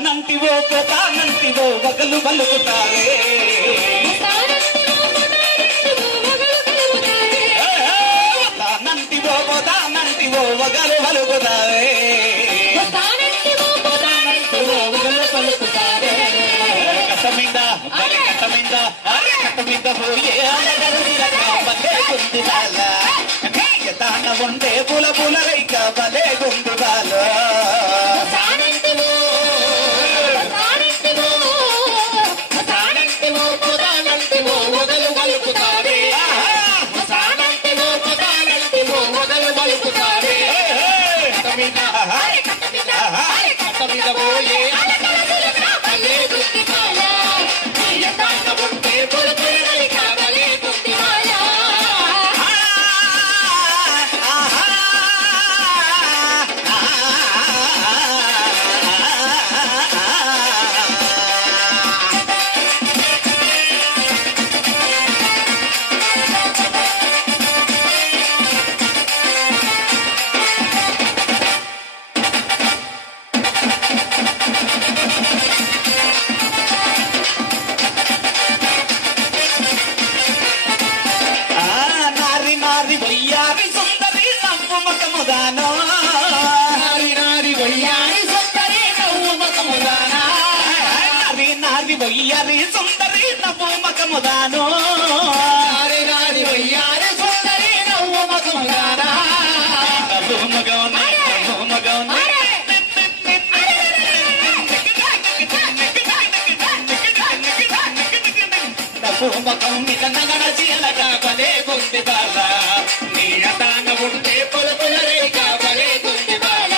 వస్తానంటివో పోతానంటివో వగలు పలుకుతారే వస్తానంటివో పోతానంటివో వగలు పలుకుతారే కట్టమింద బలి కట్టమింద అరే కట్టమింద పోయే బలే గుంది బాల దాన ఉండే పూల పూల రైక బలే గుంది బాల వయ్యారి సుందరి నవ్వు మకముదాను నారి వయ్యారి సుందరి నవ్వు మకముదానా నవ్వు మగౌని నవ్వు మగౌని నవ్వు మగౌని నగన చీలగా బలే గుంది బాల నీ అదాన ఉంటే పొలపుల రేఖ బలే గుంది బాల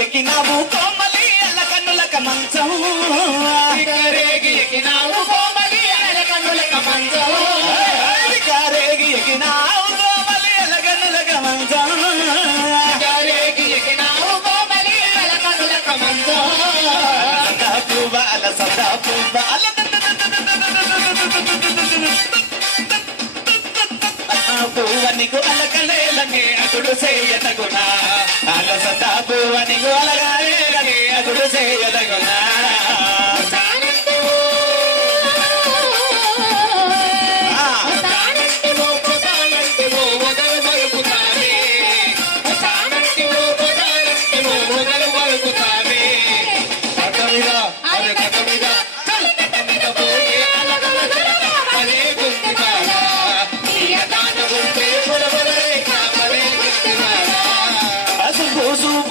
ఎకినావు కోమలి అలకన్నులక మంచం రేగి ఎకినావు కోమలి అలకన్నులక మంచం రేగి ఎకినావు కోమలి అలకన్నులక మంచం రేగి ఎకినావు కోమలి అలకన్నులక మంచం సదా పువ్వాల సదా పువ్వాల పువ్వనికు అలకలేలనే అటుడు చేయతగునా అలసత పువ్వనికు అలగాలేలనే అటుడు చేయతగునా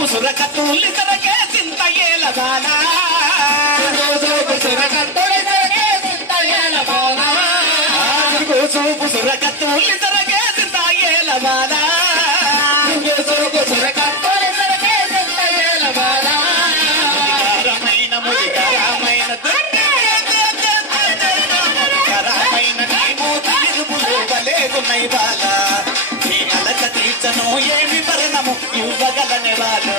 సురకతుల్లి సరకే చింత ఏల బాలా సురకతుల్లి సరకే చింత ఏల బాలా సురకతుల్లి సరకే చింత ఏల బాలా సురకతుల్లి సరకే చింత ఏల బాలా రమైన ముడికరమైన కరమైన నీమూత ఇరుములు బలేగున్నై బాలా నీ అలక తీర్చను ఏమి పరిణము ఇవ్వగలనే బాలా